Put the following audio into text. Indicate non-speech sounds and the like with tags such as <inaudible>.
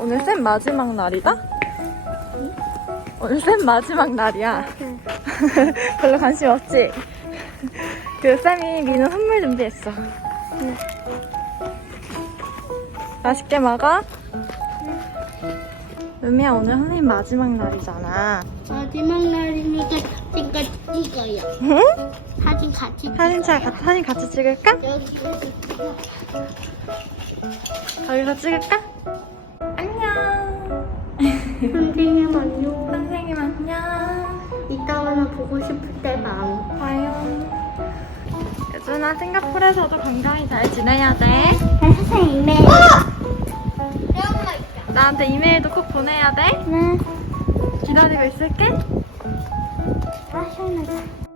오늘 쌤 마지막 날이다? 오늘 쌤 마지막 날이야. <laughs> 별로 관심 없지? <laughs> 그 쌤이 민우 선물 준비했어. 맛있게 먹어. 루미야 오늘 선생님 마지막 날이잖아. 마지막 날이니까 같이 찍어요. 응? 사진 같이 사진 차 같이 사진 같이 찍을까? 여기 거기서 찍을까? 안녕. 선생님 안녕. 선생님 안녕. 이따가는 보고 싶을 때 봐. 봐요. 예준아 싱가포르에서도 건강히 잘 지내야 돼. 선생님 이메일. 나한테 이메일도 꼭 보내야 돼. 네. 기다리고 있을게. 아 시원하다.